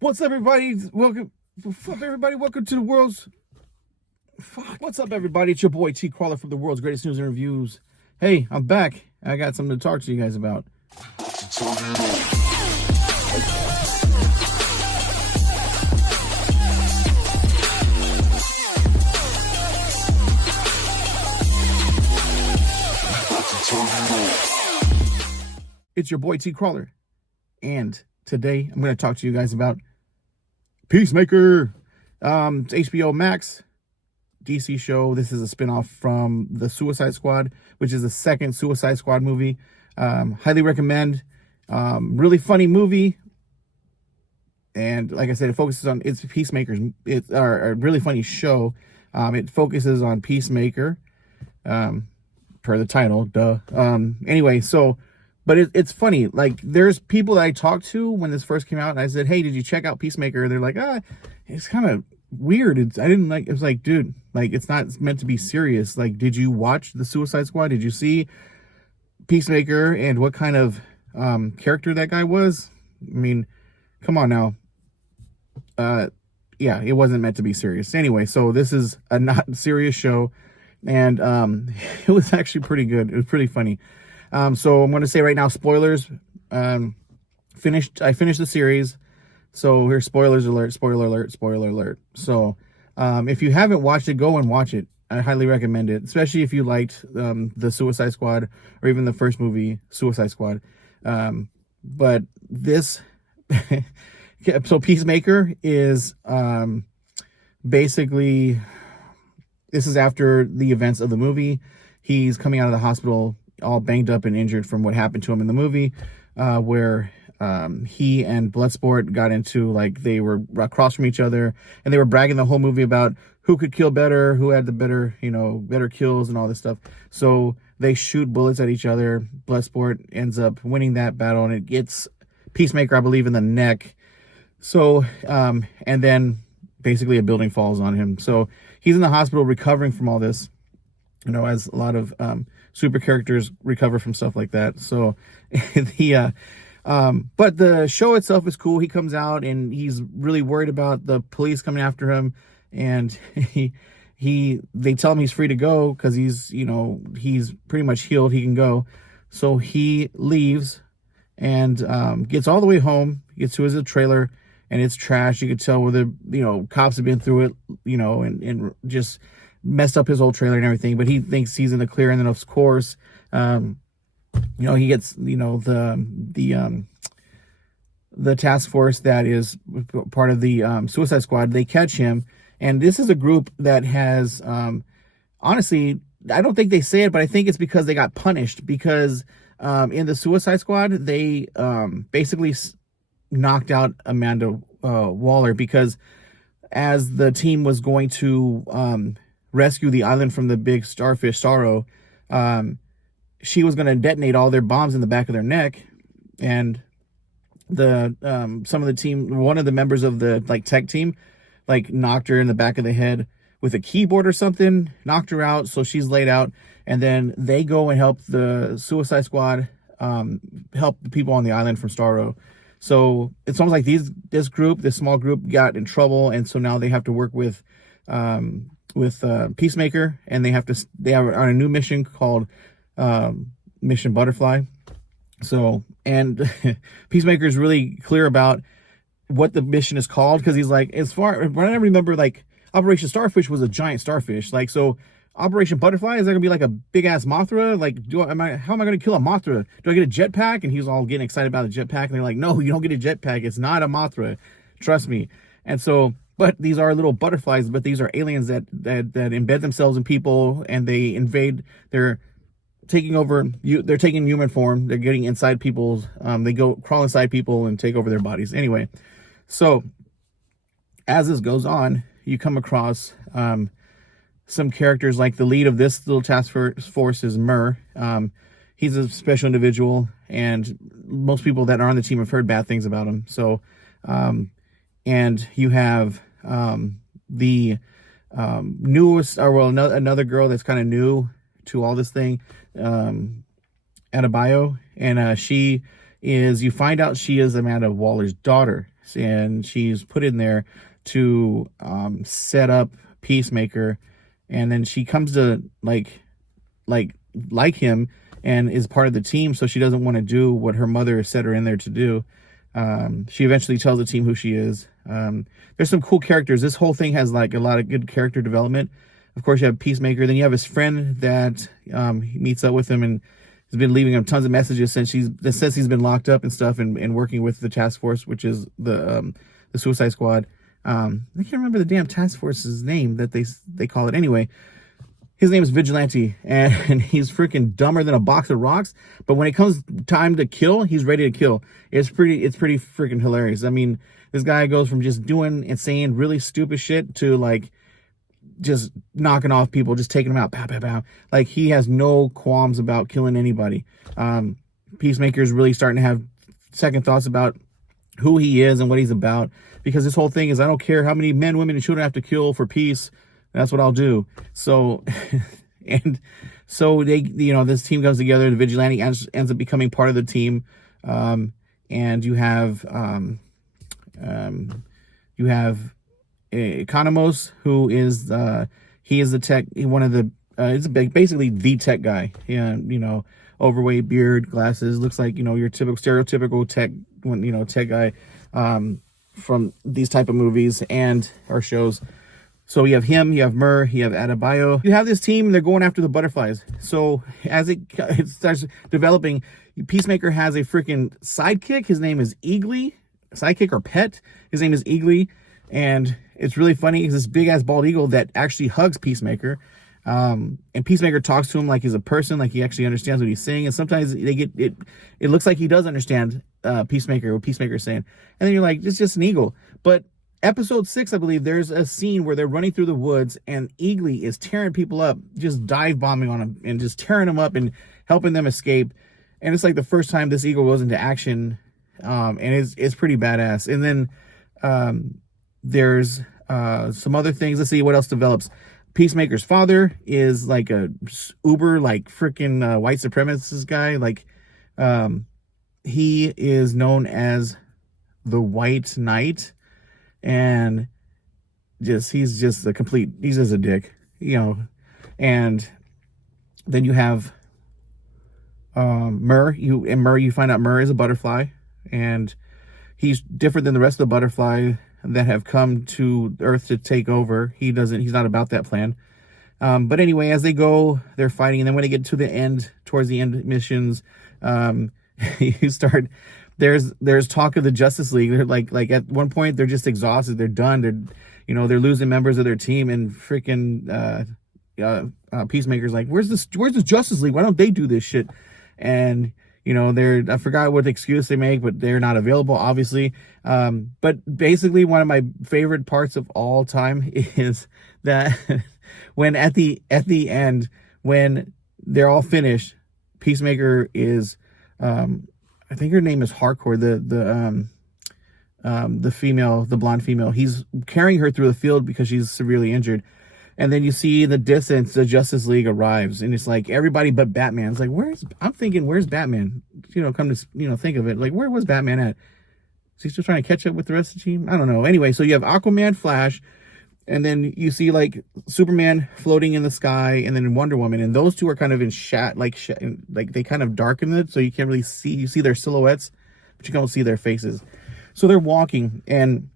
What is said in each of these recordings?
What's up, everybody? Welcome to the world's. What's up, everybody? It's your boy T.Crawler from the world's greatest news and reviews. Hey, I'm back. I got something to talk to you guys about. It's your boy T.Crawler, and today I'm going to talk to you guys about Peacemaker. It's HBO Max DC show. This is a spinoff from the Suicide Squad, which is the second Suicide Squad movie. Highly recommend. Really funny movie. And like I said, it focuses on, it's Peacemakers. It's a really funny show. It focuses on Peacemaker, per the title, duh. Anyway, but it's funny. Like, there's people that I talked to when this first came out, and I said, hey, did you check out Peacemaker? They're like, it's kind of weird. I didn't like, it was like, dude, like, it's not meant to be serious. Like, did you watch the Suicide Squad? Did you see Peacemaker and what kind of character that guy was? I mean, come on now. Yeah, it wasn't meant to be serious. Anyway, so this is a not serious show, and it was actually pretty good. It was pretty funny. So I'm going to say right now, spoilers. I finished the series. So here's spoilers alert, spoiler alert, spoiler alert. So if you haven't watched it, go and watch it. I highly recommend it, especially if you liked the Suicide Squad or even the first movie, Suicide Squad. But this, so Peacemaker is basically, this is after the events of the movie. He's coming out of the hospital all banged up and injured from what happened to him in the movie, where he and Bloodsport got into, like, they were across from each other, and they were bragging the whole movie about who could kill better, who had the better, better kills and all this stuff. So they shoot bullets at each other. Bloodsport ends up winning that battle, and it gets Peacemaker, I believe, in the neck. So, and then basically a building falls on him. So he's in the hospital recovering from all this, as a lot of super characters recover from stuff like that. So but the show itself is cool. He comes out and he's really worried about the police coming after him, and they tell him he's free to go because he's pretty much healed. He can go. So he leaves and gets all the way home, gets to his trailer, and it's trash. You could tell where the cops have been through it, and just messed up his whole trailer and everything, but he thinks he's in the clear. And then of course, he gets, the task force that is part of the Suicide Squad. They catch him, and this is a group that has, honestly, I don't think they say it, but I think it's because they got punished, because in the Suicide Squad, they basically knocked out Amanda Waller, because as the team was going to rescue the island from the big starfish Sorrow, she was going to detonate all their bombs in the back of their neck, and some of the team, one of the members of the tech team, knocked her in the back of the head with a keyboard or something, knocked her out, so she's laid out. And then they go and help the Suicide Squad help the people on the island from Starro. So it's almost like this small group got in trouble, and so now they have to work with Peacemaker, and they are on a new mission called Mission Butterfly. So, and Peacemaker is really clear about what the mission is called, because he's like, when I remember, Operation Starfish was a giant starfish, so Operation Butterfly, is that gonna be like a big ass Mothra? How am I gonna kill a Mothra? Do I get a jetpack? And he's all getting excited about a jetpack, and they're like, no, you don't get a jetpack. It's not a Mothra, trust me. And so, but these are little butterflies, but these are aliens that embed themselves in people, and they invade. They're taking over. They're taking human form. They're getting inside people's. They go crawl inside people and take over their bodies. Anyway, so as this goes on, you come across some characters, like the lead of this little task force is Murr. He's a special individual, and most people that are on the team have heard bad things about him. So, and you have the newest, another girl that's kind of new to all this thing, Adebayo, and she is, you find out she is Amanda Waller's daughter. and she's put in there to set up Peacemaker, and then she comes to like him and is part of the team, so she doesn't want to do what her mother set her in there to do. She eventually tells the team who she is. There's some cool characters. This whole thing has like a lot of good character development. Of course, you have Peacemaker. Then you have his friend that he meets up with him and has been leaving him tons of messages since he's been locked up and stuff, and working with the task force, which is the Suicide Squad. I can't remember the damn task force's name that they call it. Anyway, his name is Vigilante, and he's freaking dumber than a box of rocks. But when it comes time to kill, he's ready to kill. It's pretty freaking hilarious. I mean, this guy goes from just doing insane, really stupid shit to like just knocking off people, just taking them out, pow, pow, pow. Like, he has no qualms about killing anybody. Peacemaker is really starting to have second thoughts about who he is and what he's about, because this whole thing is, I don't care how many men, women, and children I have to kill for peace. That's what I'll do. So, and so they, this team comes together. The Vigilante ends up becoming part of the team. And you have Economos, who is he is the tech, one of the it's basically the tech guy. Yeah, overweight, beard, glasses, looks like your typical stereotypical tech guy from these type of movies and or shows. So you have him, you have Murr, you have Adebayo. You have this team, they're going after the butterflies. So as it starts developing, Peacemaker has a freaking sidekick. His name is Eagly. Sidekick or pet. His name is Eagly. And it's really funny because this big ass bald eagle that actually hugs Peacemaker. And Peacemaker talks to him like he's a person, like he actually understands what he's saying. And sometimes they get it. It looks like he does understand Peacemaker, what Peacemaker's saying. And then you're like, it's just an eagle. But episode 6, I believe, there's a scene where they're running through the woods and Eagly is tearing people up, just dive bombing on them and just tearing them up and helping them escape. And it's like the first time this eagle goes into action. And it's pretty badass. And then there's some other things. Let's see what else develops. Peacemaker's father is like a uber like freaking white supremacist guy. Like he is known as the White Knight, and he's just a dick, And then you have Murr. You find out Murr is a butterfly, and he's different than the rest of the butterfly that have come to Earth to take over. He's not about that plan. But anyway, as they go, they're fighting, and then when they get to the end, towards the end missions, there's talk of the Justice League. They're like at one point they're just exhausted, they're done, they're losing members of their team, and freaking Peacemaker's like, where's the Justice League? Why don't they do this shit? And I forgot what excuse they make, but they're not available, obviously. But basically, one of my favorite parts of all time is that when at the end, when they're all finished, Peacemaker is, I think her name is Hardcore, the female, the blonde female. He's carrying her through the field because she's severely injured. And then you see in the distance, the Justice League arrives, and it's like everybody but Batman. It's like, where's Batman? Come to, think of it. Like, where was Batman at? Is he still trying to catch up with the rest of the team? I don't know. Anyway, so you have Aquaman, Flash, and then you see like Superman floating in the sky, and then Wonder Woman. And those two are kind of in like they kind of darken it, so you can't really see. You see their silhouettes, but you can't see their faces. So they're walking, and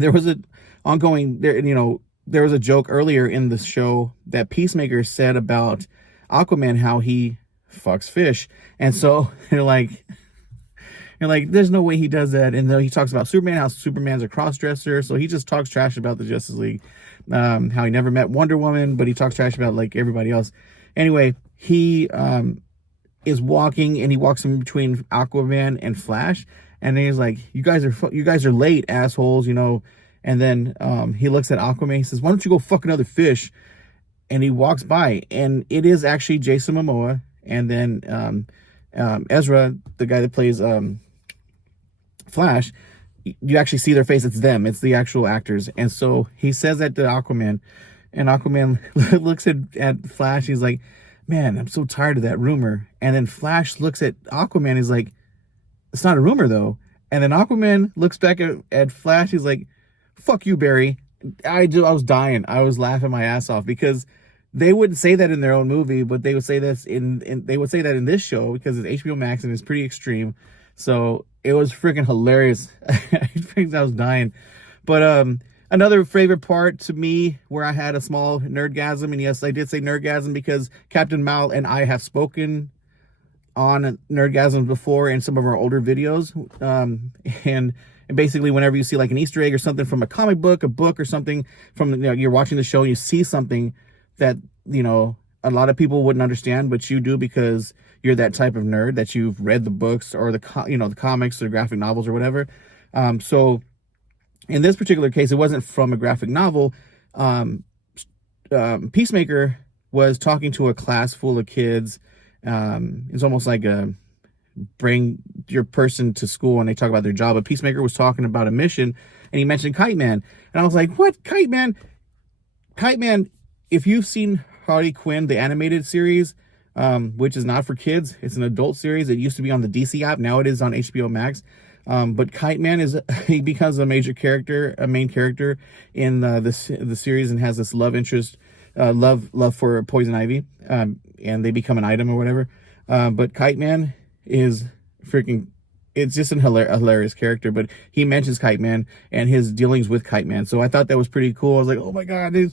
there was there was a joke earlier in the show that Peacemaker said about Aquaman, how he fucks fish. And so they're like, there's no way he does that. And then he talks about Superman, how Superman's a cross-dresser. So he just talks trash about the Justice League, how he never met Wonder Woman, but he talks trash about like everybody else. Anyway, he is walking, and he walks in between Aquaman and Flash. And then he's like, you guys are late, assholes, And then he looks at Aquaman. He says, why don't you go fuck another fish? And he walks by, and it is actually Jason Momoa. And then Ezra, the guy that plays Flash, you actually see their face. It's them. It's the actual actors. And so he says that to Aquaman, and Aquaman looks at Flash. He's like, man, I'm so tired of that rumor. And then Flash looks at Aquaman. He's like, it's not a rumor, though. And then Aquaman looks back at Flash. He's like, fuck you, Barry. I was dying. I was laughing my ass off because they wouldn't say that in their own movie, but they would say this they would say that in this show because it's HBO Max and it's pretty extreme. So it was freaking hilarious. I was dying. But another favorite part to me where I had a small nerdgasm, and yes, I did say nerdgasm because Captain Mal and I have spoken on nerdgasm before in some of our older videos. And basically whenever you see like an Easter egg or something from a comic book, a book or something from, you know, you're watching the show and you see something that, you know, a lot of people wouldn't understand, but you do because you're that type of nerd that you've read the books or the comics or graphic novels or whatever. So in this particular case, it wasn't from a graphic novel. Peacemaker was talking to a class full of kids. It's almost like bring your person to school and they talk about their job. But Peacemaker was talking about a mission and he mentioned Kite Man. And I was like, what? Kite Man? Kite Man, if you've seen Harley Quinn, the animated series, which is not for kids, it's an adult series. It used to be on the DC app. Now it is on HBO Max. But Kite Man he becomes a main character in the series and has this love interest, love for Poison Ivy, and they become an item or whatever. But Kite Man is freaking, it's just a hilarious character, but he mentions Kite Man and his dealings with Kite Man. So I thought that was pretty cool. I was like, oh my God, he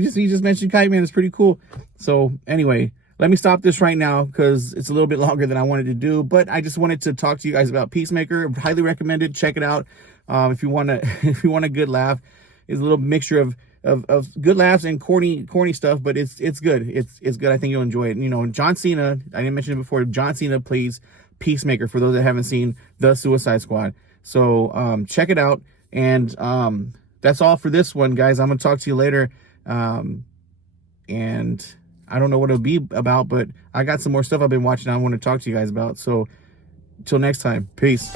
just mentioned Kite Man. It's pretty cool. So anyway, let me stop this right now because it's a little bit longer than I wanted to do, but I just wanted to talk to you guys about Peacemaker. Highly recommended. Check it out. If you want a good laugh, it's a little mixture of good laughs and corny stuff, but it's good. It's good. I think you'll enjoy it. You know, John Cena, I didn't mention it before, John Cena plays Peacemaker for those that haven't seen The Suicide Squad. So check it out. And that's all for this one, guys. I'm going to talk to you later. And I don't know what it'll be about, but I got some more stuff I've been watching I want to talk to you guys about. So till next time, peace.